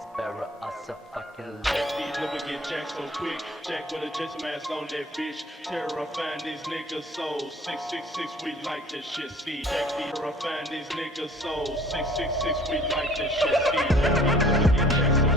Sparrow, us a fucking Jack these never get jacked so quick. Jack with a jet mask on that bitch. Terrifying these niggas souls. 666, we like that shit. See, Jack these terrifying these niggas souls. 666, we like that shit. See, Jack these never get jacked so